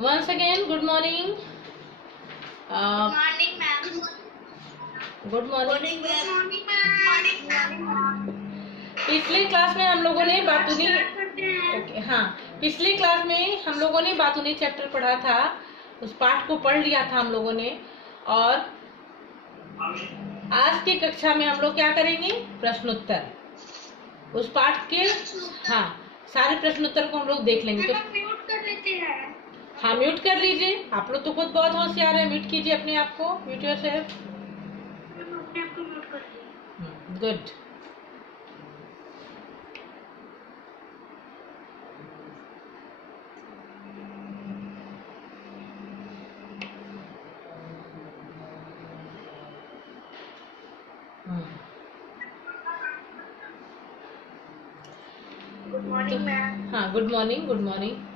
Once again, good morning. Good morning, ma'am. Good morning. Good morning, ma'am. पिछले class में हम लोगों ने बातूनी ओके हाँ, पिछली क्लास में हम लोगों ने बातूनी चैप्टर पढ़ा था, उस पाठ को पढ़ लिया था हम लोगों ने। और आज की कक्षा में हम लोग क्या करेंगे? प्रश्नोत्तर। उस पाठ के हाँ सारे प्रश्नोत्तर को हम लोग देख लेंगे। तो म्यूट कर लेते हैं। हाँ, म्यूट कर लीजिए। आप लोग तो खुद बहुत होशियार है, म्यूट कीजिए अपने आप को। Mute yourself. Good. Good morning ma'am. हाँ, गुड मॉर्निंग। Good morning.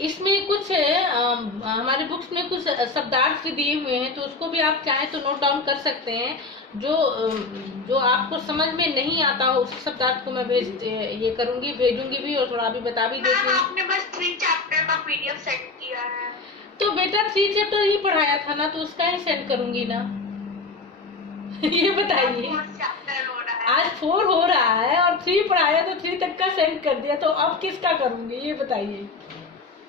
इसमें कुछ हमारे बुक्स में कुछ शब्दार्थ दिए हुए हैं, तो उसको भी आप चाहें तो नोट डाउन कर सकते हैं। जो आपको समझ में नहीं आता हो उस शब्दार्थ को मैं भेजूंगी भी, और थोड़ा अभी बता भी देती हूँ। आपने बस 3 चैप्टर का पीडीएफ सेंड किया है। तो बेटा 3 चैप्टर ही पढ़ाया था ना, तो उसका ही सेंड करूंगी ना। ये बताइए, आज 4 हो रहा है और 3 पढ़ाया तो 3 तक का सेंड कर दिया, तो अब किसका करूंगी ये बताइए।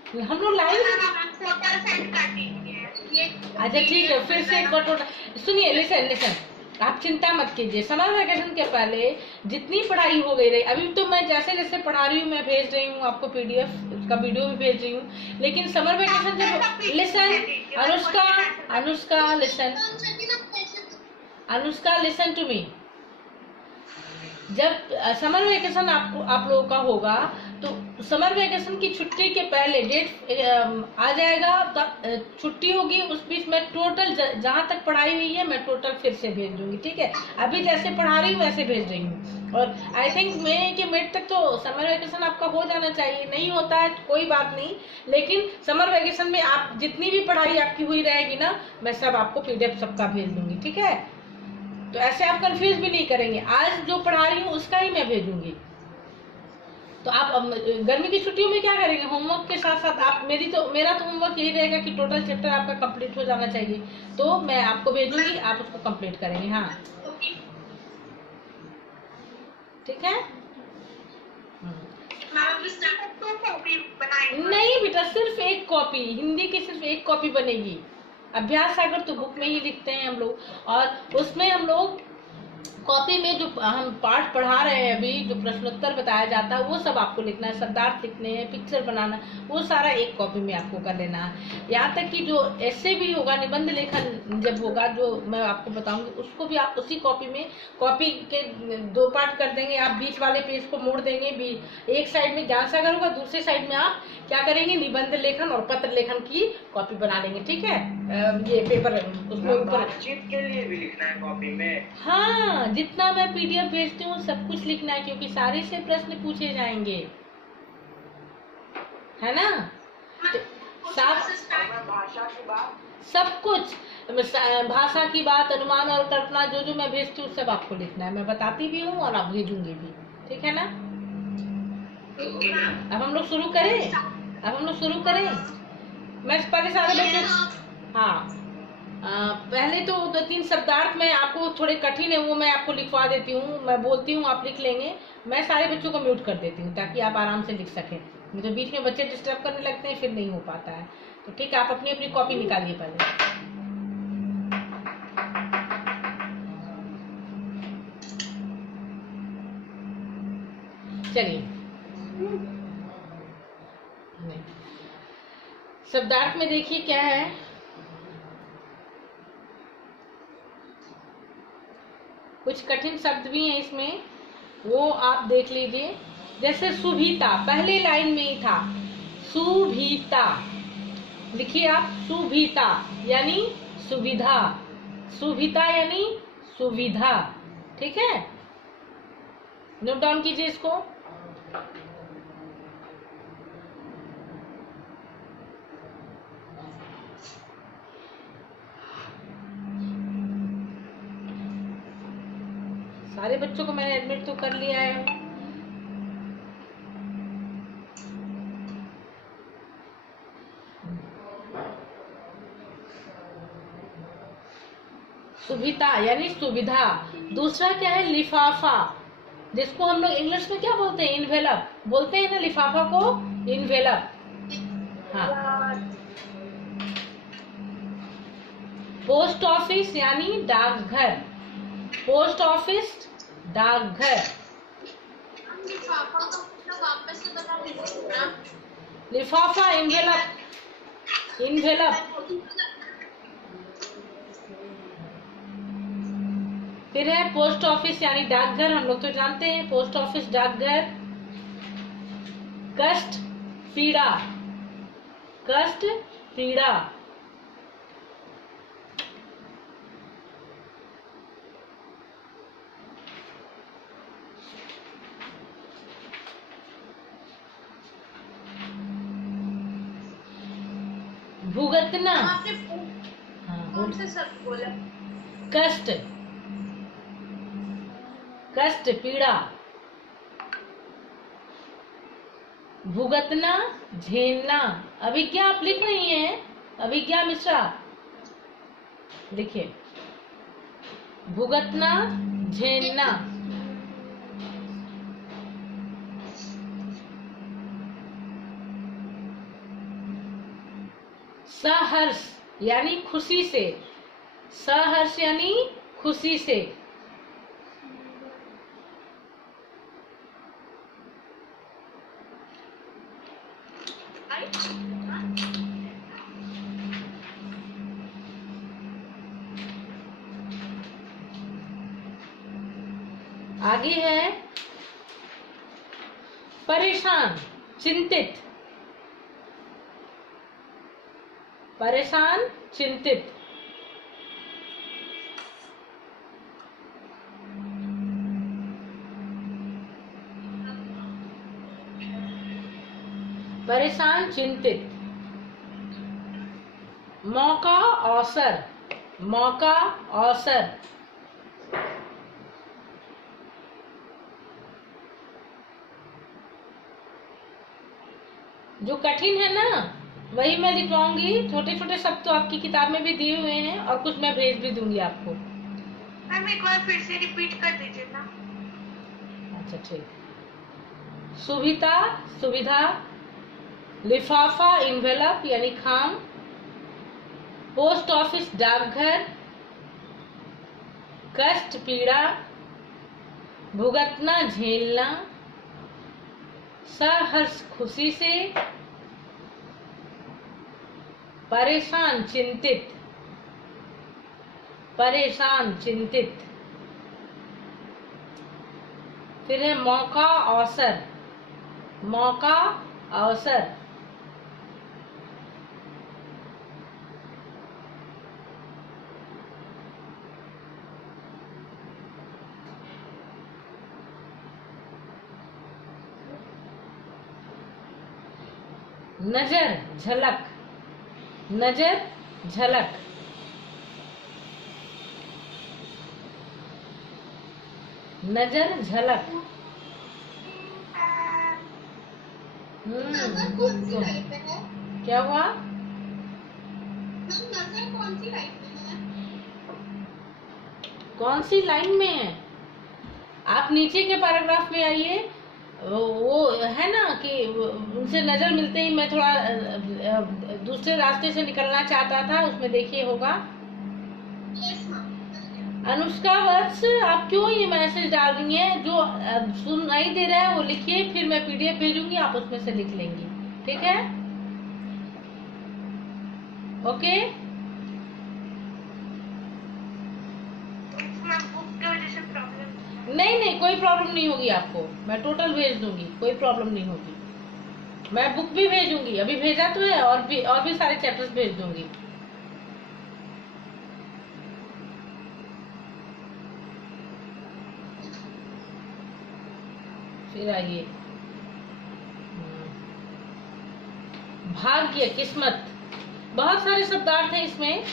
हम लोग लाइव सेंड कर दीजिए। अच्छा ठीक है, फिर से एक बार सुनिए। लिसन, आप चिंता मत कीजिए। समर वेकेशन के पहले जितनी पढ़ाई हो गई रही, अभी तो मैं जैसे जैसे पढ़ा रही हूँ मैं भेज रही हूँ आपको पीडीएफ का वीडियो भी भेज रही हूँ। लेकिन समर वेकेशन जब listen Anushka listen to me. जब समर वेकेशन आप लोगों का होगा, तो समर वेकेशन की छुट्टी के पहले डेट आ जाएगा, तब छुट्टी होगी। उस बीच में टोटल जहाँ तक पढ़ाई हुई है मैं टोटल फिर से भेज दूंगी, ठीक है। अभी जैसे पढ़ा रही हूँ वैसे भेज रही हूँ। और आई थिंक मई के मिड तक तो समर वेकेशन आपका हो जाना चाहिए। नहीं होता है तो कोई बात नहीं, लेकिन समर वेकेशन में आप जितनी भी पढ़ाई आपकी हुई रहेगी ना, मैं सब आपको पीडीएफ सबका भेज दूंगी, ठीक है। तो ऐसे आप कंफ्यूज भी नहीं करेंगे। आज जो पढ़ा रही हूँ उसका ही मैं भेजूंगी। तो आप गर्मी की छुट्टियों में क्या करेंगे? होमवर्क के साथ साथ आप मेरा तो होमवर्क यही रहेगा कि टोटल चैप्टर आपका कंप्लीट हो जाना चाहिए। तो मैं आपको भेजूंगी, आप उसको कंप्लीट करेंगे। हाँ ठीक है। नहीं बेटा, सिर्फ एक कॉपी, हिंदी की सिर्फ एक कॉपी बनेगी। अभ्यास सागर तो बुक में ही लिखते हैं हम लोग, और उसमें हम लोग कॉपी में जो हम पाठ पढ़ा रहे हैं अभी, जो प्रश्नोत्तर बताया जाता है वो सब आपको लिखना है, शब्दार्थ लिखने हैं, पिक्चर बनाना, वो सारा एक कॉपी में आपको कर लेना है। यहाँ तक कि जो ऐसे भी होगा, निबंध लेखन जब होगा, जो मैं आपको बताऊंगी, उसको भी आप उसी कॉपी में, कॉपी के 2 पार्ट कर देंगे। आप बीच वाले पेज को मोड़ देंगे, एक साइड में ज्ञान सागर होगा, दूसरे साइड में आप क्या करेंगे? निबंध लेखन और पत्र लेखन की कॉपी बना लेंगे, ठीक है। ये पेपर उसमें ऊपर बातचीत के लिए भी लिखना है कॉपी में। हाँ, जितना मैं पीडीएफ भेजती हूँ सब कुछ लिखना है, क्योंकि सारे से प्रश्न पूछे जाएंगे, है ना। तो भाषा की बात, सब कुछ, भाषा की बात, अनुमान और कल्पना, जो जो मैं भेजती हूँ सब आपको लिखना है। मैं बताती भी हूँ और आप भेजूंगी भी, ठीक है ना। अब हम लोग शुरू करें। मैं पहले सारे बच्चों हाँ पहले तो 2-3 शब्दार्थ में आपको थोड़े कठिन है, वो मैं आपको लिखवा देती हूँ। मैं बोलती हूँ, आप लिख लेंगे। मैं सारे बच्चों को म्यूट कर देती हूँ ताकि आप आराम से लिख सकें। नहीं तो बीच में बच्चे डिस्टर्ब करने लगते हैं, फिर नहीं हो पाता है। तो ठीक है, आप अपनी अपनी कॉपी निकालिए पहले। चलिए, शब्दार्थ में देखिए क्या है। कुछ कठिन शब्द भी हैं इसमें, वो आप देख लीजिए। जैसे सुभीता, पहली लाइन में ही था सुभीता। लिखिए आप, सुभीता यानी सुविधा, सुविधा यानी सुविधा, ठीक है। नोट डाउन कीजिए इसको। सारे बच्चों को मैंने एडमिट तो कर लिया है। सुविधा यानी सुविधा। दूसरा क्या है, लिफाफा, जिसको हम लोग इंग्लिश में क्या बोलते हैं, इन्वेलप बोलते हैं ना, लिफाफा को इन्वेलप। हाँ। पोस्ट ऑफिस यानी डाकघर, पोस्ट ऑफिस डाकघर। लिफाफा का मतलब वापस से बता दीजिए ना। लिफाफा इन्वेलप, इन्वेलप। फिर है पोस्ट ऑफिस यानी डाकघर, हम लोग तो जानते हैं पोस्ट ऑफिस डाकघर। कष्ट पीड़ा, कष्ट पीड़ा। भुगतना। आपने हाँ, कौन से शब्द बोला? कष्ट, कष्ट पीड़ा। भुगतना झेलना। अभिज्ञा आप लिख रही हैं, अभिज्ञा मिश्रा लिखिए, भुगतना झेलना। सहर्ष यानी खुशी से, सहर्ष यानी खुशी से। आगे है परेशान चिंतित, परेशान चिंतित। परेशान चिंतित। मौका अवसर, मौका अवसर। जो कठिन है ना वही मैं लिखवाऊंगी, छोटे छोटे शब्द तो आपकी किताब में भी दिए हुए हैं और कुछ मैं भेज भी दूंगी आपको। मैम एक बार फिर से रिपीट कर दीजिए ना। अच्छा ठीक। सुविधा सुविधा, लिफाफा इन्वेलप यानी खाम, पोस्ट ऑफिस डाकघर, कष्ट पीड़ा, भुगतना झेलना, सहर्ष खुशी से, परेशान चिंतित, परेशान चिंतित। फिर है मौका अवसर, मौका अवसर। नजर झलक, नजर झलक। नजर झलक। नजर कौन सी लाइन में है? क्या हुआ? नजर कौन सी लाइन में है? कौन सी लाइन में है? आप नीचे के पैराग्राफ में आइए, वो है ना कि उनसे नजर मिलते ही मैं थोड़ा दूसरे रास्ते से निकलना चाहता था, उसमें देखिए होगा। Yes ma'am. अनुष्का वत्स, आप क्यों ये मैसेज डाल रही हैं? जो सुनाई दे रहा है वो लिखिए, फिर मैं पीडीएफ भेजूंगी, आप उसमें से लिख लेंगी, ठीक है? ओके। मैम बुक की वजह से प्रॉब्लम। नहीं नहीं, कोई प्रॉब्लम नहीं होगी आपको, मैं टोटल भेज दूंगी, कोई प्रॉब्लम नहीं होगी। मैं बुक भी भेजूंगी, अभी भेजा तो है, और भी सारे चैप्टर्स भेज दूंगी। फिर आइए, भाग्य किस्मत, बहुत सारे शब्दार्थ हैं इसमें,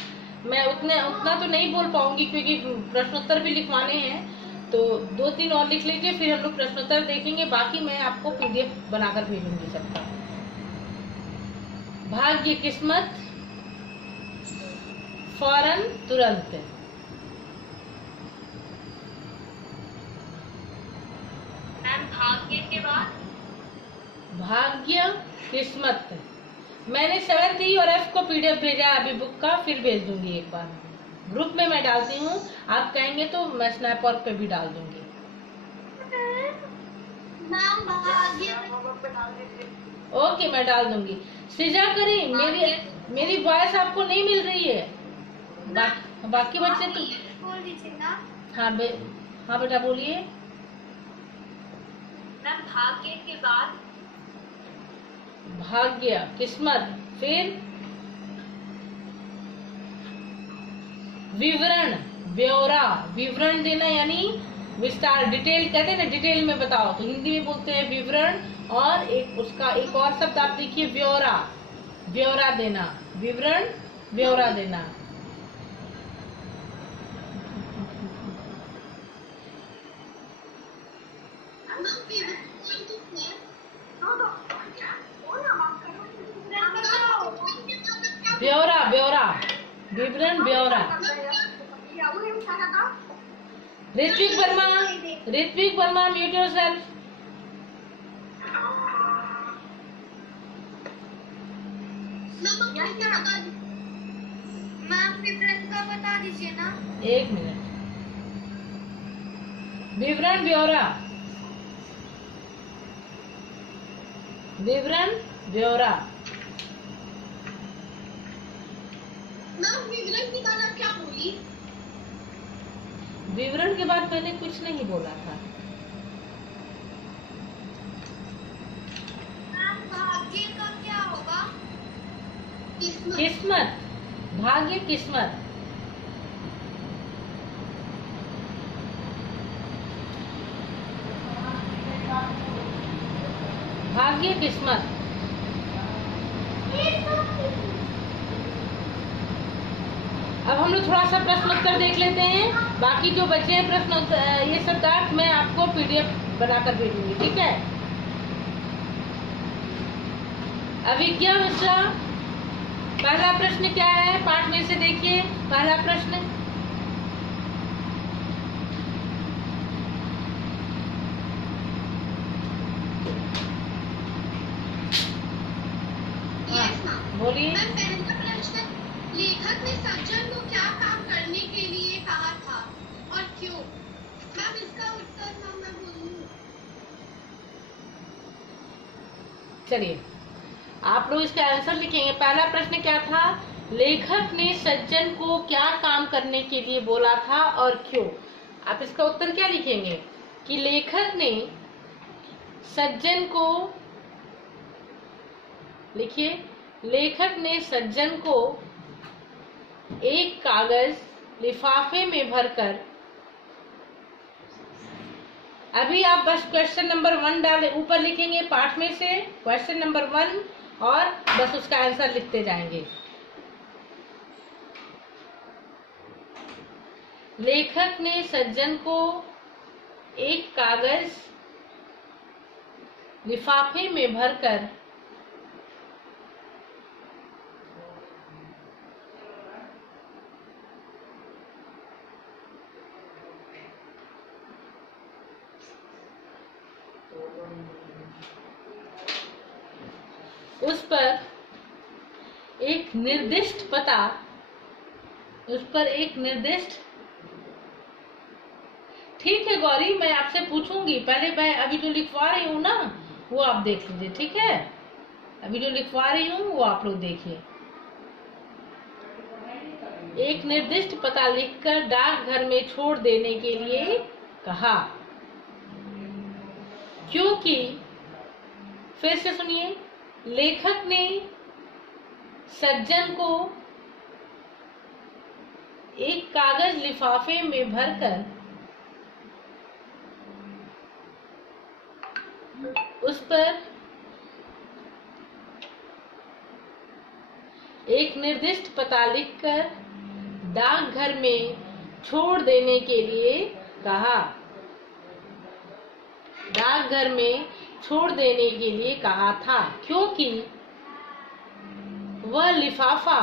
मैं उतना तो नहीं बोल पाऊंगी क्योंकि प्रश्नोत्तर भी लिखवाने हैं, तो 2-3 और लिख लीजिए, फिर हम लोग प्रश्नोत्तर देखेंगे, बाकी मैं आपको पीडीएफ बनाकर भेजूंगी सबका। भाग्य किस्मत, फौरन तुरंत, भाग्य के बाद भाग्य किस्मत। मैंने 7th E और F को PDF भेजा अभी बुक का, फिर भेज दूंगी एक बार। ग्रुप में मैं डालती हूँ, आप कहेंगे तो मैं स्नैपवर्क पे भी डाल दूंगी। मैम भाग्य पे डाल दीजिए। ओके, मैं डाल दूंगी। सृजा करीम, मेरी वॉइस आपको नहीं मिल रही है। बाकी बच्चे तो बोल दीजिए ना। हाँ हाँ बेटा बोलिए। मैम भाग्य के बाद भाग्य किस्मत, फिर विवरण ब्यौरा। विवरण देना यानी विस्तार, डिटेल कहते हैं ना, डिटेल में बताओ, तो हिंदी में बोलते हैं विवरण। और एक उसका एक और शब्द आप देखिए, ब्यौरा। ब्यौरा देना, विवरण ब्यौरा देना। ब्यौरा ब्यौरा, विवरण ब्यौरा। Ritwik Verma mute yourself. Ma'am विवरण का बता दीजिए ना। एक मिनट। विवरण ब्यौरा, विवरण ब्यौरा। मैम विवरण के बाद आप क्या बोली? विवरण के बाद मैंने कुछ नहीं बोला था। मैम भाग्य का क्या होगा? किस्मत, भाग्य किस्मत। भाग्य किस्मत। अब हम लोग थोड़ा सा प्रश्न उत्तर देख लेते हैं। बाकी जो बचे हैं प्रश्न उत्तर, ये शब्दार्थ मैं आपको PDF बनाकर भेजूंगी, ठीक है। अभिज्ञा मिश्रा, पहला प्रश्न क्या है, पाठ में से देखिए। पहला प्रश्न, बोलिए। पहला प्रश्न, लेखक ने सज्जन को क्या काम करने के लिए कहा था और क्यों? मैम इसका उत्तर मैं बोलूं? चलिए, आप लोग इसका आंसर लिखेंगे। पहला प्रश्न क्या था, लेखक ने सज्जन को क्या काम करने के लिए बोला था और क्यों। आप इसका उत्तर क्या लिखेंगे कि लेखक ने सज्जन को, लिखिए, लेखक ने सज्जन को एक कागज लिफाफे में भरकर, अभी आप बस क्वेश्चन नंबर 1 डाले, ऊपर लिखेंगे पाठ में से क्वेश्चन नंबर 1 और बस उसका आंसर लिखते जाएंगे। लेखक ने सज्जन को एक कागज लिफाफे में भरकर उस पर एक निर्दिष्ट पता, उस पर एक निर्दिष्ट, ठीक है गौरी, मैं आपसे पूछूंगी, पहले मैं अभी जो लिखवा रही हूँ ना वो आप देख लीजिए, ठीक है। अभी जो लिखवा रही हूँ वो आप लोग देखिए। एक निर्दिष्ट पता लिखकर डाकघर में छोड़ देने के लिए कहा, क्योंकि, फिर से सुनिए, लेखक ने सज्जन को एक कागज लिफाफे में भरकर उस पर एक निर्दिष्ट पता लिखकर डाकघर में छोड़ देने के लिए कहा, डाकघर में छोड़ देने के लिए कहा था, क्योंकि वह लिफाफा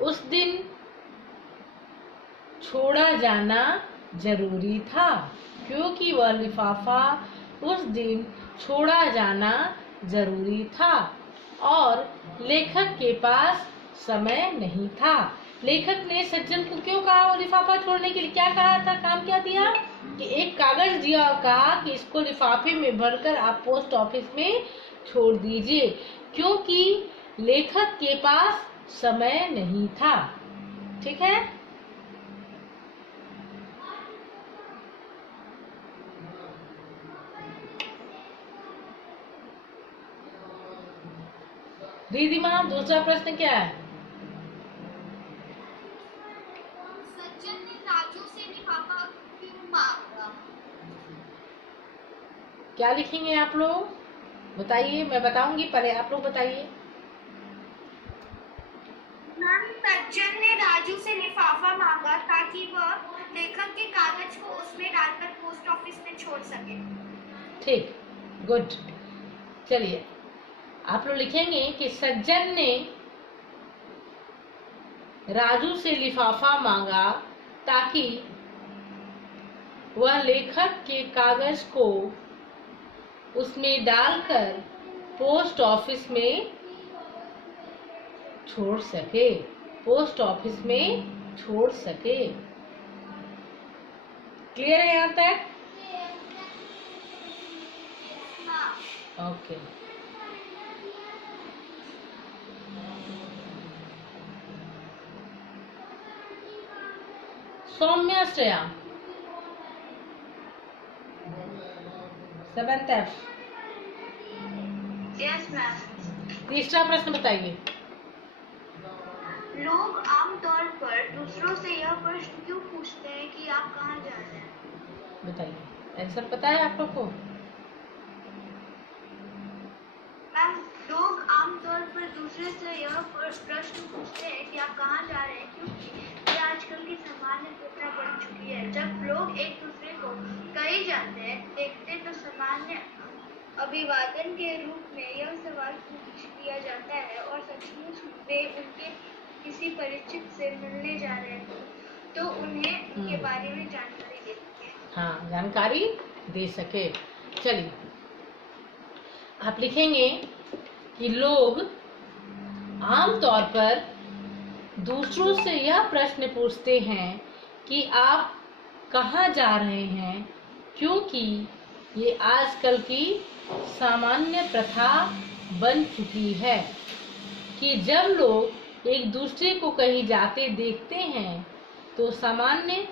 उस दिन छोड़ा जाना जरूरी था, क्योंकि वह लिफाफा उस दिन छोड़ा जाना जरूरी था और लेखक के पास समय नहीं था। लेखक ने सज्जन को क्यों कहा वो लिफाफा छोड़ने के लिए? क्या कहा था, काम क्या दिया कि एक कागज दिया और कहा कि इसको लिफाफे में भरकर आप पोस्ट ऑफिस में छोड़ दीजिए, क्योंकि लेखक के पास समय नहीं था। ठीक है, रिधिमा दूसरा प्रश्न क्या है? सज्जन ने राजू से लिफाफा क्यों मांगा? क्या लिखेंगे आप लोग बताइए, मैं बताऊंगी, पहले आप लोग बताइए। मैम, सज्जन ने राजू से लिफाफा मांगा ताकि वह लेखक के कागज को उसमें डालकर पोस्ट ऑफिस में छोड़ सके। ठीक, गुड। चलिए आप लोग लिखेंगे कि सज्जन ने राजू से लिफाफा मांगा ताकि वह लेखक के कागज को उसमें डालकर पोस्ट ऑफिस में छोड़ सके, पोस्ट ऑफिस में छोड़ सके। क्लियर है यहाँ तक? हाँ। Okay. Saumya Shreya 7th F। Yes ma'am. तीसरा प्रश्न बताइए। लोग आमतौर पर दूसरों से यह प्रश्न क्यों पूछते हैं कि आप कहाँ जा रहे हैं? बताइए, आंसर पता है आप लोग को? मैम, लोग आमतौर पर दूसरे से यह प्रश्न पूछते हैं कि आप कहाँ जा रहे हैं, क्योंकि ये आजकल की सामान्य प्रथा बन चुकी है। जब लोग एक दूसरे को कहीं जाते हैं देखते तो सामान्य अभिवादन के रूप में यह सवाल पूछ लिया जाता है और सचमुच वे उनके किसी परिचित से मिलने जा रहे हैं तो उन्हें उनके बारे में जानकारी दे सके। हाँ, जानकारी दे सके। चलिए आप लिखेंगे कि लोग आमतौर पर दूसरों से यह प्रश्न पूछते हैं कि आप कहाँ जा रहे हैं, क्योंकि ये आजकल की सामान्य प्रथा बन चुकी है कि जब लोग एक दूसरे को कहीं जाते देखते हैं तो सामान्य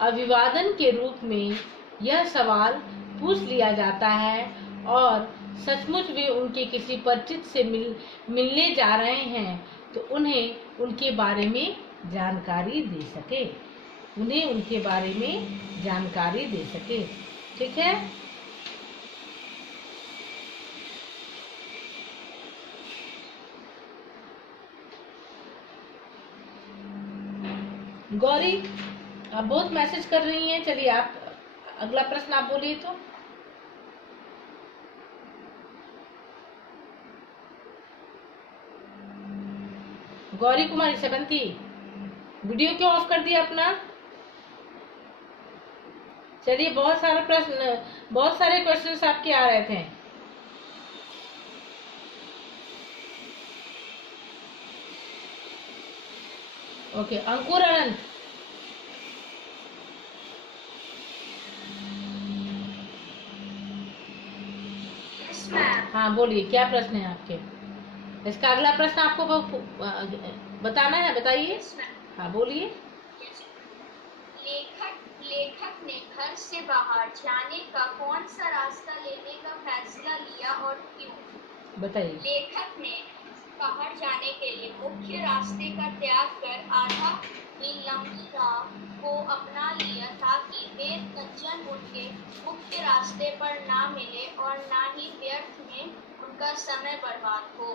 अभिवादन के रूप में यह सवाल पूछ लिया जाता है और सचमुच वे उनके किसी परिचित से मिलने जा रहे हैं तो उन्हें उनके बारे में जानकारी दे सके, उन्हें उनके बारे में जानकारी दे सके। ठीक है, गौरी आप बहुत मैसेज कर रही हैं। चलिए आप अगला प्रश्न आप बोलिए तो। गौरी कुमारी 7th, वीडियो क्यों ऑफ कर दिया अपना? चलिए बहुत सारे क्वेश्चंस आपके आ रहे थे। ओके, अंकुर अनंत हाँ बोलिए, क्या प्रश्न है आपके? इसका अगला प्रश्न आपको बताना है, बताइए। हाँ बोलिए। लेखक ने घर से बाहर जाने का कौन सा रास्ता लेने का फैसला लिया और क्यों? बताइए। लेखक ने बाहर जाने के लिए मुख्य रास्ते का त्याग कर आधा मील लंबी राह को अपना लिया ताकि वे सज्जन उनके मुख्य रास्ते पर ना मिले और ना ही व्यर्थ में उनका समय बर्बाद हो।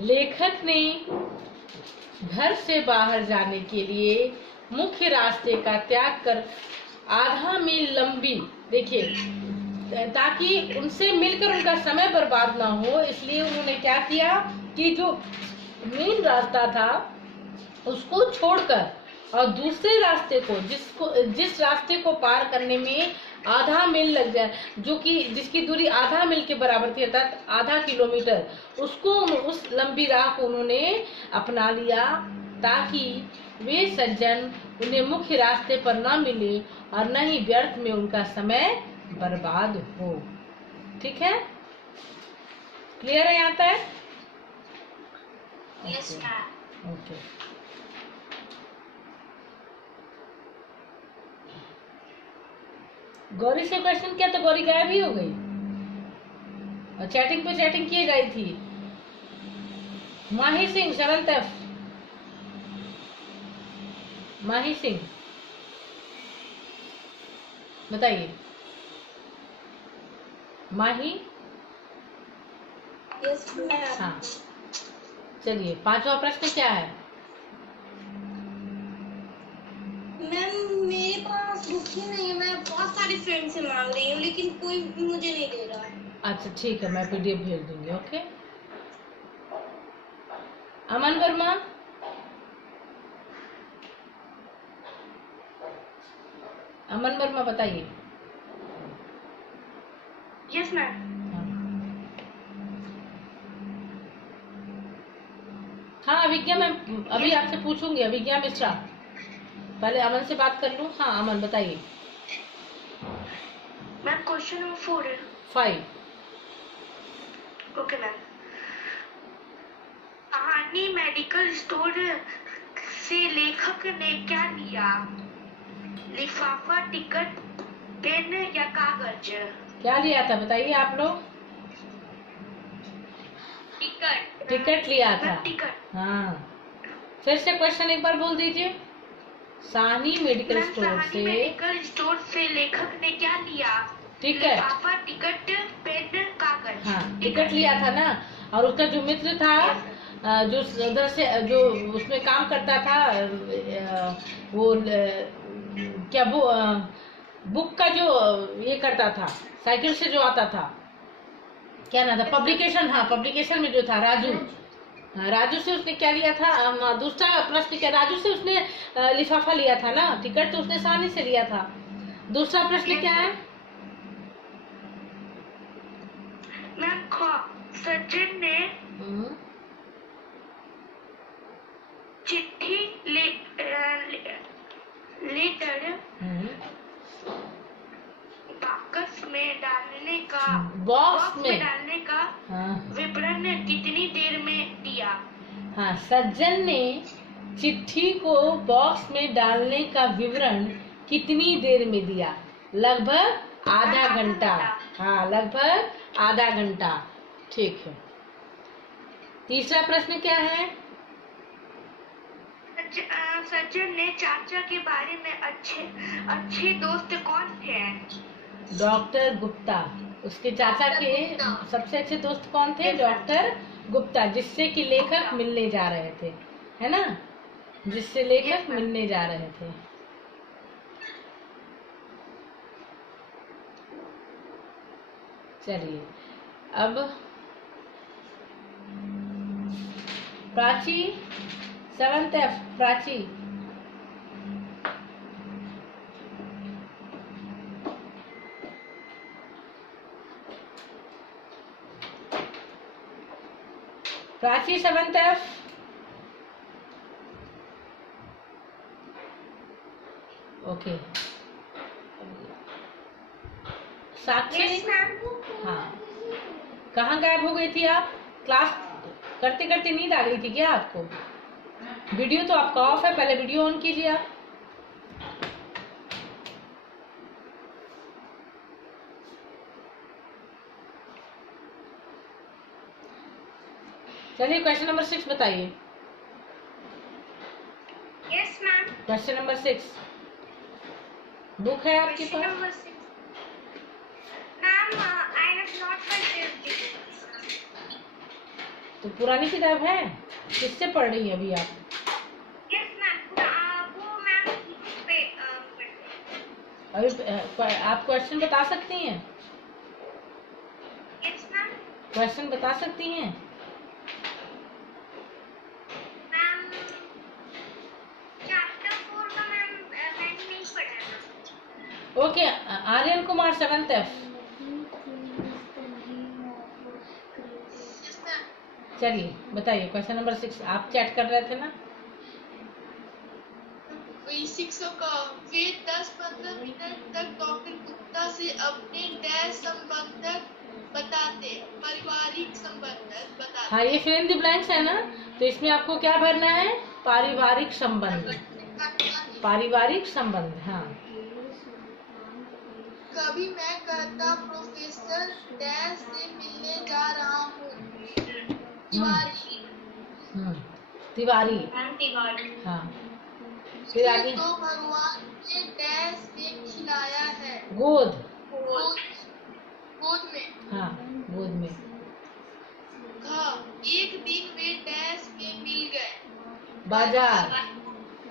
लेखक ने घर से बाहर जाने के लिए मुख्य रास्ते का त्याग कर आधा मील लंबी, देखिए ताकि उनसे मिलकर उनका समय बर्बाद ना हो, इसलिए उन्होंने क्या किया कि जो मेन रास्ता था उसको छोड़कर और दूसरे रास्ते को जिस रास्ते को पार करने में आधा मील लग जाए, जो कि जिसकी दूरी आधा मील के बराबर थी, अर्थात आधा किलोमीटर, उस लंबी राह को उन्होंने अपना लिया ताकि वे सज्जन उन्हें मुख्य रास्ते पर न मिले और न ही व्यर्थ में उनका समय बर्बाद हो। ठीक है, क्लियर है यहाँ तक? Yes ma'am. ओके, गौरी से क्वेश्चन किया तो गौरी गायब ही हो गई और चैटिंग पे चैटिंग किए गई थी। माही सिंह 7th F, माही सिंह बताइए। माही, यस मैम। हाँ चलिए, 5वां प्रश्न क्या है? मैम मेरे पास बुक ही नहीं है, मैं बहुत सारी फ्रेंड से मांग रही हूँ लेकिन कोई मुझे नहीं दे रहा। अच्छा ठीक है, मैं PDF भेज दूंगी। ओके, अमन वर्मा, अमन वर्मा बताइए। Yes ma'am. हाँ अभिज्ञा, मैं अभी आपसे पूछूंगी। अभिज्ञा मिश्रा, पहले अमन से बात कर लूं। हाँ अमन बताइए। मैम क्वेश्चन नंबर 4 है। 5। Okay ma'am. कहानी मेडिकल स्टोर से लेखक ने क्या लिया? लिफाफा, टिकट, पेन या कागज? क्या लिया था बताइए आप लोग? टिकट। टिकट लिया था। टिकट। हाँ, फिर से क्वेश्चन एक बार बोल दीजिए। साहनी मेडिकल स्टोर से लेखक ने क्या लिया? टिकट। लिफाफा, टिकट, पेन, कागज। हाँ टिकट लिया था ना, और उसका जो मित्र था, जो उधर से जो उसमें काम करता था, वो क्या वो बुक का जो ये करता था, साइकिल से जो आता था, क्या नाम था, पब्लिकेशन, हाँ पब्लिकेशन में जो था, राजू। हाँ, राजू से उसने क्या लिया था? दूसरा प्रश्न क्या, राजू से उसने लिफाफा लिया था ना, टिकट तो उसने साहनी से लिया था। दूसरा प्रश्न क्या है? मैम सज्जन ने चिट्ठी लेटर बॉक्स में डालने का विवरण कितनी देर में दिया? हाँ, सज्जन ने चिट्ठी को बॉक्स में डालने का विवरण कितनी देर में दिया? लगभग आधा घंटा। हाँ, लगभग आधा घंटा। ठीक है। तीसरा प्रश्न क्या है? सज्जन ने चाचा के बारे में अच्छे दोस्त कौन थे? डॉक्टर गुप्ता। उसके चाचा के सबसे अच्छे दोस्त कौन थे? डॉक्टर गुप्ता, जिससे कि लेखक मिलने जा रहे थे, है ना, जिससे लेखक मिलने जा रहे थे। चलिए, अब Prachi 7th F, Prachi Prachi 7th F। Okay, Sakshi. हाँ, कहाँ गायब हो गई थी आप? क्लास करते करते नींद आ गई थी क्या आपको? वीडियो तो आपका ऑफ है, पहले वीडियो ऑन कीजिए आप। चलिए, क्वेश्चन नंबर 6 बताइए। Yes ma'am. Question number 6 book है आपके पास? Ma'am I have not purchased. तो पुरानी किताब है, किससे पढ़ रही है अभी आप? यस मैम, वो मैम पे अभी आप क्वेश्चन बता सकती हैं? Yes ma'am. क्वेश्चन बता सकती हैं? Ma'am chapter 4 number 7F। चलिए बताइए क्वेश्चन नंबर 6। आप चैट कर रहे थे ना? शिक्षक का वे 10-15 मिनट तक डॉक्टर गुप्ता से अपने डैश संबंध बताते, पारिवारिक संबंध बताते। हाँ, ये फिल इन द ब्लैंक्स है ना, तो इसमें आपको क्या भरना है? पारिवारिक संबंध। पारिवारिक संबंध, हाँ। कभी मैं कहता प्रोफेसर डैश से मिलने जा रहा हूँ। तिवारी। तिवारी, तिवारी। हाँ। फिर आगे तो भगवान ने डैश में खिलाया है। गोद। गोद में। हाँ, गोद में। एक दिन वे डैश में मिल गए।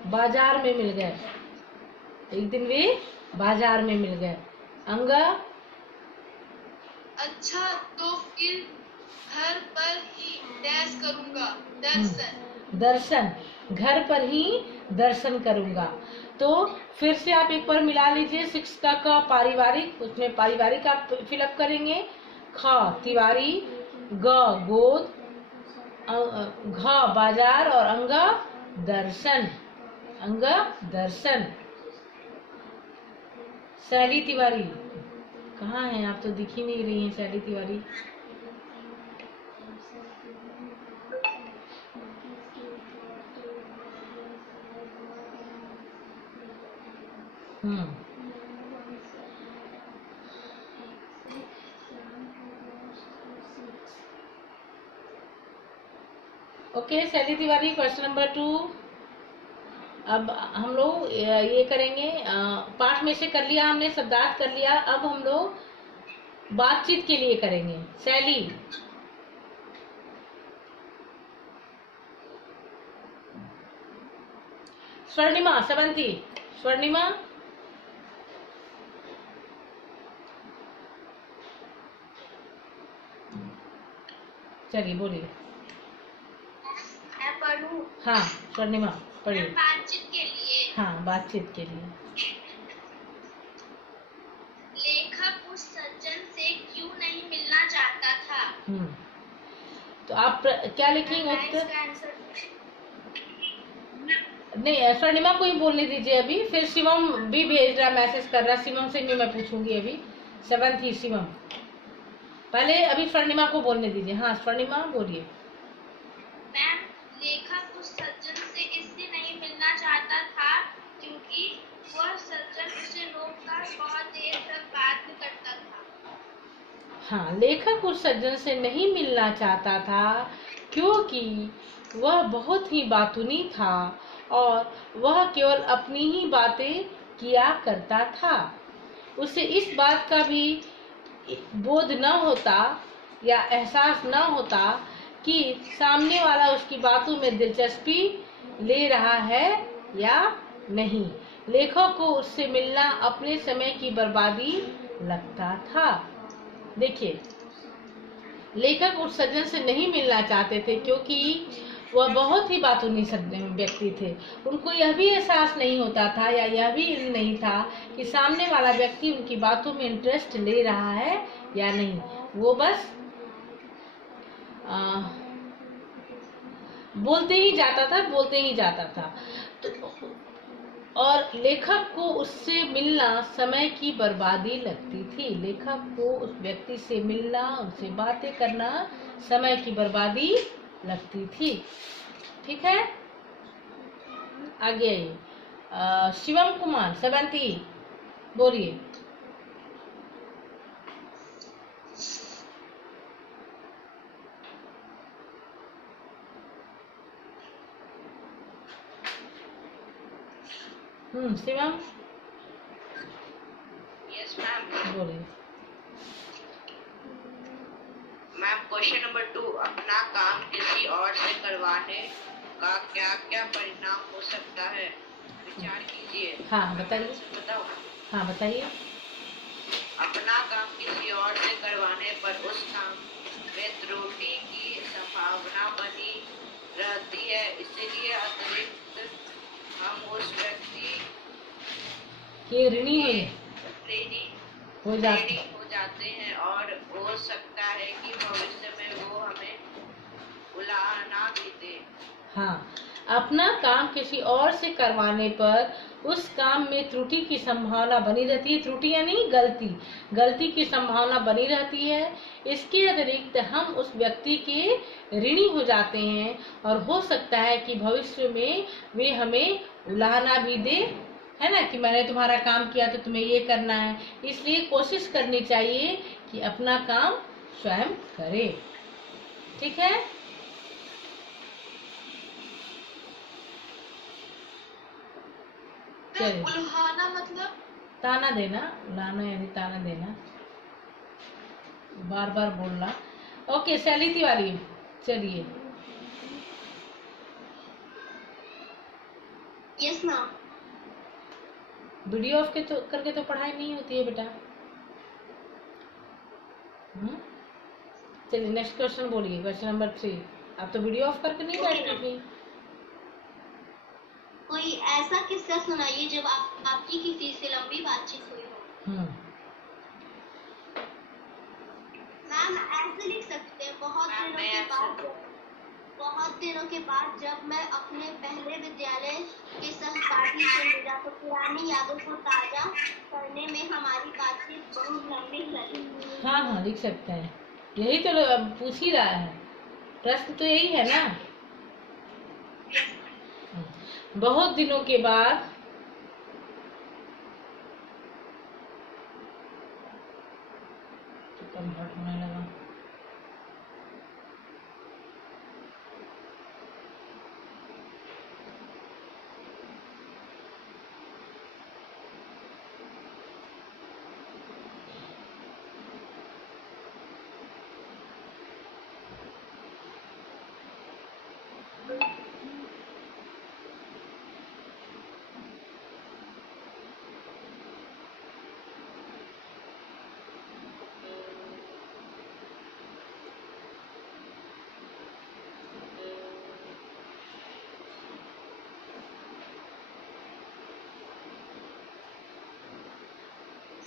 बाजार में मिल गए। एक दिन वे बाजार में मिल गए। अंगा। अच्छा, तो फिर घर पर ही डैश करूंगा। दर्शन। घर पर ही दर्शन करूंगा। तो फिर से आप एक बार मिला लीजिए 6 तक का पारिवारिक, उसमें पारिवारिक आप फिलअप करेंगे। ख तिवारी, ग गोद, घ बाजार और अंगा दर्शन। अंगा दर्शन। शैली तिवारी कहाँ हैं आप? तो दिख ही नहीं रही हैं शैली तिवारी। ओके शैली तिवारी, क्वेश्चन नंबर 2। अब हम लोग ये करेंगे, पाठ में से कर लिया हमने, शब्दार्थ कर लिया। अब हम लोग बातचीत के लिए करेंगे। शैली। स्वर्णिमा, सेवंती। स्वर्णिमा। चलिए बोलिए। मैं पढ़ूं? हाँ स्वर्णिमा पढ़िए। बातचीत के लिए। हाँ, बातचीत के लिए। लेखक उस सज्जन से क्यों नहीं मिलना चाहता था? तो आप क्या लिखेंगे उत्तर? नहीं, स्वर्णिमा को ही बोलने दीजिए अभी, फिर शिवम भी भेज रहा, मैसेज कर रहा। शिवम से भी मैं पूछूंगी अभी। 7 थी शिवम। पहले अभी स्वर्णिमा को बोलने दीजिए। हाँ स्वर्णिमा बोलिए। मैम, लेखक उस सज्जन से इसलिए नहीं मिलना चाहता था क्योंकि वह सज्जन उसे रोककर बहुत देर तक बात करता था। हाँ, लेखक उस सज्जन से नहीं मिलना चाहता था क्योंकि वह बहुत ही बातूनी था और वह केवल अपनी ही बातें किया करता था। उसे इस बात का भी बोध न होता या एहसास न होता कि सामने वाला उसकी बातों में दिलचस्पी ले रहा है या नहीं। लेखक को उससे मिलना अपने समय की बर्बादी लगता था। देखिए, लेखक उस सज्जन से नहीं मिलना चाहते थे क्योंकि वह बहुत ही बातूनी व्यक्ति थे। उनको यह भी एहसास नहीं होता था या यह भी इल्म नहीं था कि सामने वाला व्यक्ति उनकी बातों में इंटरेस्ट ले रहा है या नहीं। वो बस बोलते ही जाता था। तो और लेखक को उससे मिलना समय की बर्बादी लगती थी। लेखक को उस व्यक्ति से मिलना, उनसे बातें करना समय की बर्बादी लगती थी। ठीक है, आगे आइए। शिवम कुमार 70 बोलिए। शिवम। Yes ma'am. बोलिए। मैम क्वेश्चन नंबर 2, अपना काम किसी और से करवाने का क्या क्या परिणाम हो सकता है, विचार कीजिए। हाँ बताइए। बताओ। हाँ बताइए। अपना काम किसी और से करवाने पर उस काम में त्रुटि की संभावना बनी रहती है, इसलिए अतिरिक्त हम उस व्यक्ति ये ऋणी हो जाते हो जाते हैं और हो सकता है कि भविष्य में वो हमें उलाहना भी दे। हाँ, अपना काम किसी और से करवाने पर उस काम में त्रुटि की संभावना बनी रहती है। त्रुटि यानी गलती की संभावना बनी रहती है। इसके अतिरिक्त हम उस व्यक्ति के ऋणी हो जाते हैं और हो सकता है कि भविष्य में वे हमें उलाहना भी दे, है ना, कि मैंने तुम्हारा काम किया तो तुम्हें ये करना है। इसलिए कोशिश करनी चाहिए कि अपना काम स्वयं करें। ठीक है। चलिए, उल्हाना मतलब ताना देना, उलाहना यानी ताना देना, बार बार बोलना। ओके शैली तिवारी, चलिए। Yes ma'am. वीडियो ऑफ करके तो पढ़ाई नहीं होती है बेटा। चलिए नेक्स्ट क्वेश्चन बोलिए, क्वेश्चन नंबर 3। आप तो वीडियो ऑफ करके नहीं बैठती थी। कोई ऐसा किस्सा सुनाइए जब आपकी किसी से लंबी बातचीत हुई हो। मैम ऐसे लिख सकते हैं, बहुत दिनों के बाद जब मैं अपने पहले विद्यालय के सहपाठी से मिला तो पुरानी यादों को ताजा करने में हमारी बातचीत बहुत लंबी चली। हाँ लिख सकते हैं, यही तो पूछ ही रहा है, प्रश्न तो यही है ना। बहुत दिनों के बाद कन्वर्ट होने लगा।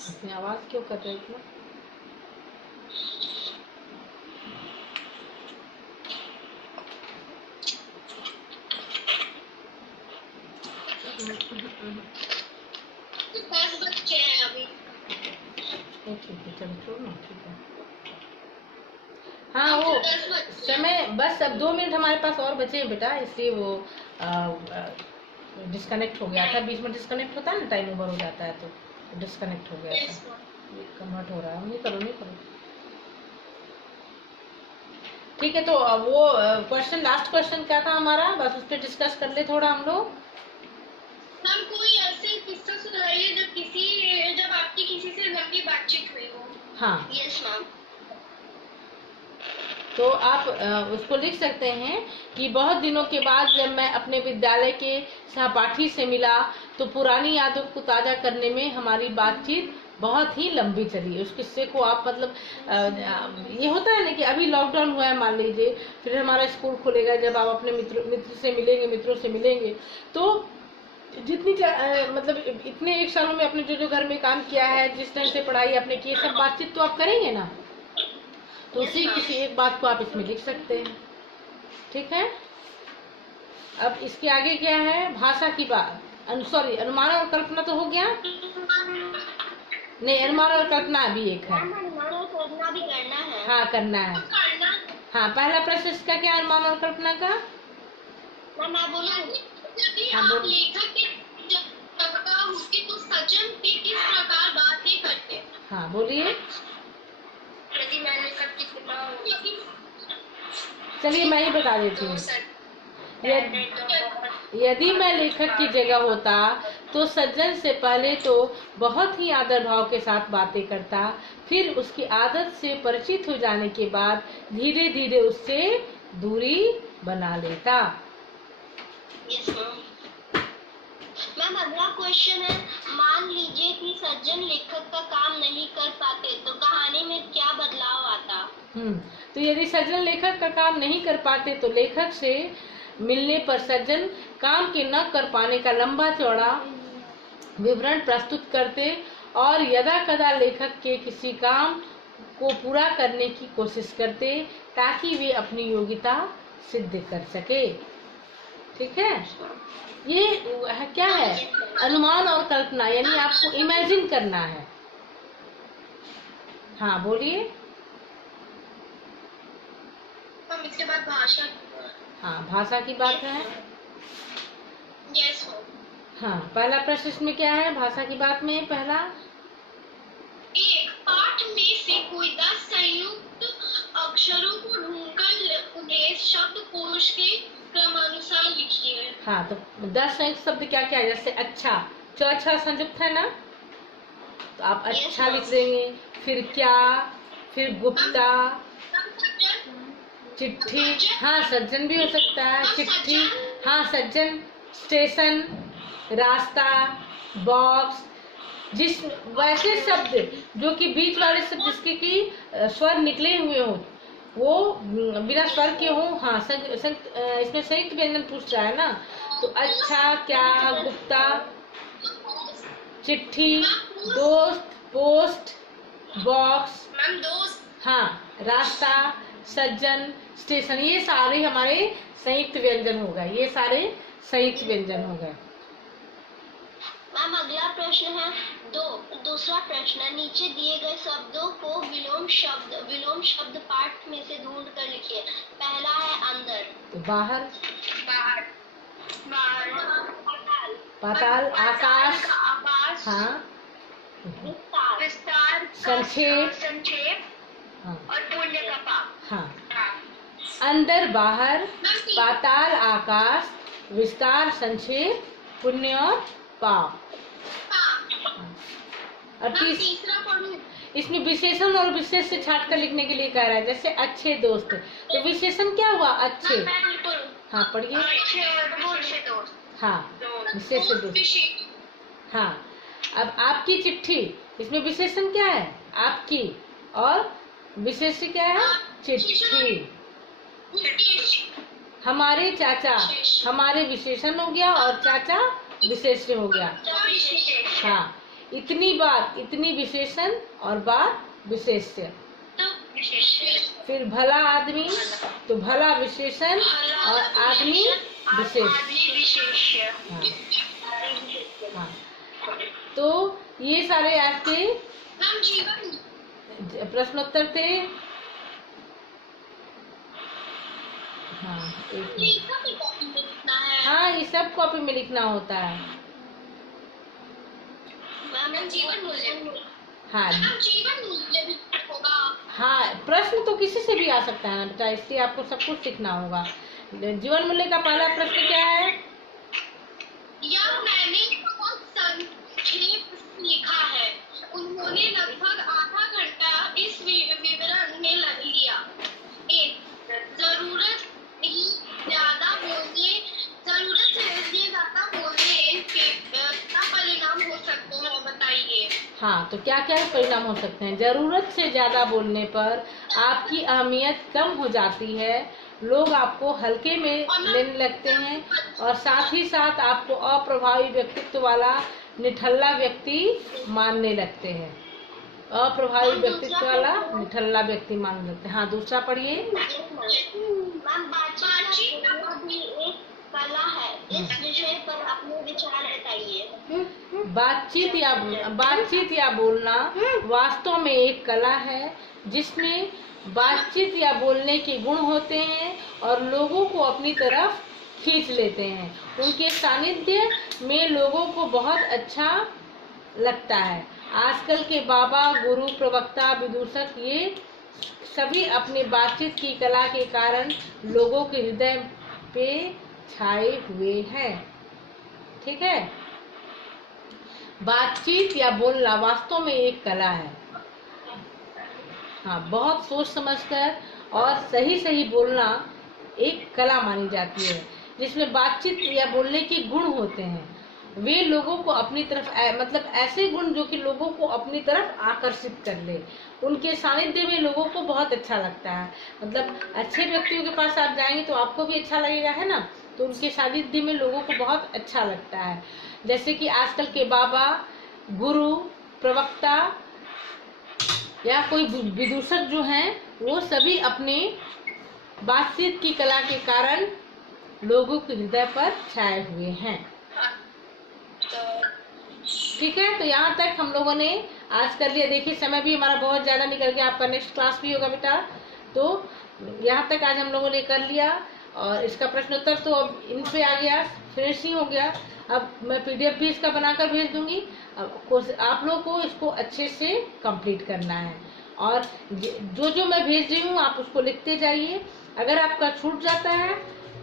अपनी आवाज क्यों कर रहे इतना? बच्चे हैं अभी। ठीक है चलो छोड़ो ना, ठीक है। हाँ वो समय बस अब 2 मिनट हमारे पास और बचे हैं बेटा, इसलिए वो डिस्कनेक्ट हो गया था, बीच में डिस्कनेक्ट होता है ना, टाइम ओवर हो जाता है तो डिस्कनेक्ट हो गया था। ये कन्वर्ट हो रहा है, नहीं करो। ठीक है, तो वो क्वेश्चन, लास्ट क्वेश्चन क्या था हमारा, बस उस पर डिस्कस कर ले थोड़ा हम लोग। हम कोई ऐसे किस्सा सुनाइए जब आपकी किसी से लंबी बातचीत हुई हो। हाँ यस मैम। तो आप उसको लिख सकते हैं कि बहुत दिनों के बाद जब मैं अपने विद्यालय के सहपाठी से मिला तो पुरानी यादों को ताजा करने में हमारी बातचीत बहुत ही लंबी चली। उस किस्से को आप मतलब ये होता है ना कि अभी लॉकडाउन हुआ है मान लीजिए, फिर हमारा स्कूल खुलेगा, जब आप अपने मित्रों से मिलेंगे तो जितनी मतलब इतने 1 सालों में अपने जो घर में काम किया है, जिस तरह से पढ़ाई आपने की, सब बातचीत तो आप करेंगे ना, तो उसी किसी एक बात को आप इसमें लिख सकते हैं। ठीक है। अब इसके आगे क्या है, भाषा की बात, सॉरी अनुमान और कल्पना तो हो गया, नहीं अनुमान और कल्पना अभी एक है। अनुमान और कल्पना भी करना है। हाँ करना है। हाँ पहला प्रश्न इसका क्या, अनुमान और कल्पना का। मैं बोलूं, हाँ बोल। लेखक की कविता होती तो सज्जन पे किस प्रकार बातें करते। हाँ बोलिए। यदि मैंने सब की चलिए मैं ही बता देती हूँ। यदि मैं लेखक की जगह होता तो सज्जन से पहले तो बहुत ही आदर भाव के साथ बातें करता, फिर उसकी आदत से परिचित हो जाने के बाद धीरे धीरे उससे दूरी बना लेता। Yes ma'am. अगला क्वेश्चन है, मान लीजिए कि सज्जन लेखक का काम नहीं कर पाते तो कहानी में क्या बदलाव आता। तो यदि सज्जन लेखक का काम नहीं कर पाते तो लेखक से मिलने पर सज्जन काम के न कर पाने का लंबा चौड़ा विवरण प्रस्तुत करते और यदा कदा लेखक के किसी काम को पूरा करने की कोशिश करते ताकि वे अपनी योग्यता सिद्ध कर सके। ठीक है, ये क्या है, अनुमान और कल्पना, यानी आपको इमेजिन करना है। हाँ बोलिए। इसके बाद भाषा। हाँ, भाषा की बात है। यस। हाँ, पहला प्रश्न इसमें क्या है भाषा की बात में? पहला, एक पाठ में से कोई 10 संयुक्त अक्षरों को ढूंढकर उन्हें शब्दकोश के क्रमानुसार लिखिए। हाँ, तो 10 संयुक्त शब्द क्या क्या है? जैसे अच्छा, अच्छा संयुक्त है ना, तो आप अच्छा लिख देंगे। फिर क्या, फिर गुप्ता, चिट्ठी, हाँ सज्जन भी हो सकता है, चिट्ठी, हाँ सज्जन, स्टेशन, रास्ता, बॉक्स, जिस वैसे शब्द जो कि बीच वाले शब्द जिसके की स्वर निकले हुए हो, वो बिना स्वर के हो। हाँ, इसमें संयुक्त व्यंजन पूछ रहा है ना, तो अच्छा, क्या, गुप्ता, चिट्ठी, दोस्त, पोस्ट, बॉक्स, हाँ, रास्ता, सज्जन, स्टेशन, ये सारे हमारे संयुक्त व्यंजन हो गए। ये सारे संयुक्त व्यंजन हो गए। मैम अगला प्रश्न है दूसरा प्रश्न, नीचे दिए गए शब्दों को विलोम शब्द पाठ में से ढूंढ कर लिखिए। पहला है अंदर, तो बाहर, पाताल, आकाश, हाँ, विस्तार, संक्षेप, हाँ, और पुण्य का पाप। हाँ, अंदर, बाहर, पाताल, आकाश, विस्तार, संक्षेप, पुण्य और पाप। और तीसरा पढ़ूं? इसमें विशेषण और विशेष से छाट कर लिखने के लिए कह रहा है। जैसे अच्छे दोस्त, तो विशेषण क्या हुआ? अच्छे। हाँ पढ़िए। हाँ, विशेष से दोस्त। हाँ, अब आपकी चिट्ठी, इसमें विशेषण क्या है? आपकी, और विशेष क्या है? चिट्ठी। हमारे चाचा, हमारे विशेषण हो गया और चाचा विशेष हो गया। हाँ, इतनी बार, इतनी विशेषण और बार विशेष। फिर भला आदमी, तो भला विशेषण और आदमी विशेष। हाँ, तो ये सारे आपके प्रश्नोत्तर थे। हाँ, हाँ, ये सब कॉपी में लिखना होता है। हाँ, हाँ, प्रश्न तो किसी से भी आ सकता है ना बेटा, इसलिए आपको सब कुछ सीखना होगा। जीवन मूल्य का पहला प्रश्न क्या है? यह मैंने बहुत संक्षेप लिखा है। उन्होंने लगभग आधा घंटा इस विवरण में लिया। एक, जरूरत से ज्यादा बोलने के क्या परिणाम हो सकते हैं, बताइए। हाँ, तो क्या क्या परिणाम हो सकते हैं? जरूरत से ज्यादा बोलने पर आपकी अहमियत कम हो जाती है, लोग आपको हल्के में लेने लगते हैं, और साथ ही साथ आपको अप्रभावी व्यक्तित्व वाला निठल्ला व्यक्ति मानने लगते हैं। अप्रभावी व्यक्तित्व वाला निठल्ला व्यक्ति मानने लगते हैं। हाँ, दूसरा पढ़िए। कला है, इस विषय पर अपने विचार बताइए। बातचीत या बोलना वास्तव में एक कला है, जिसमें बातचीत या बोलने के गुण होते हैं और लोगों को अपनी तरफ खींच लेते हैं। उनके सानिध्य में लोगों को बहुत अच्छा लगता है। आजकल के बाबा, गुरु, प्रवक्ता, विदूषक, ये सभी अपने बातचीत की कला के कारण लोगों के हृदय पे छाए हुए हैं। ठीक है, बातचीत या बोलना वास्तव में एक कला है। हाँ, बहुत सोच समझकर और सही बोलना एक कला मानी जाती है, जिसमें बातचीत या बोलने के गुण होते हैं। वे लोगों को अपनी तरफ मतलब ऐसे गुण जो कि लोगों को अपनी तरफ आकर्षित कर ले। उनके सानिध्य में लोगों को बहुत अच्छा लगता है। मतलब अच्छे व्यक्तियों के पास आप जाएंगे तो आपको भी अच्छा लगेगा, है ना। तो उनके सानिध्य में लोगों को बहुत अच्छा लगता है। जैसे कि आजकल के बाबा, गुरु, प्रवक्ता या कोई विदूषक जो हैं वो सभी अपने बातचीत की कला के कारण लोगों के हृदय पर छाए हुए हैं। ठीक है, तो यहाँ तक हम लोगों ने आज कर लिया। देखिए समय भी हमारा बहुत ज्यादा निकल गया, आपका नेक्स्ट क्लास भी होगा बेटा। तो यहाँ तक आज हम लोगों ने कर लिया और इसका प्रश्न उत्तर तो अब इन पे आ गया, फिनिशिंग हो गया। अब मैं पीडीएफ भी इसका बनाकर भेज दूंगी। अब आप लोग को इसको अच्छे से कंप्लीट करना है और जो जो मैं भेज रही हूँ आप उसको लिखते जाइए। अगर आपका छूट जाता है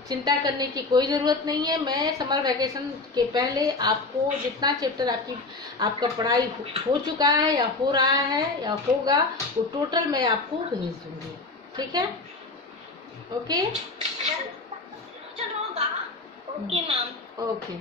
चिंता करने की कोई ज़रूरत नहीं है। मैं समर वैकेशन के पहले आपको जितना चैप्टर आपका पढ़ाई हो चुका है या हो रहा है या होगा वो टोटल मैं आपको भेज दूंगी। ठीक है, ओके चलो होगा। Okay ma'am. ओके।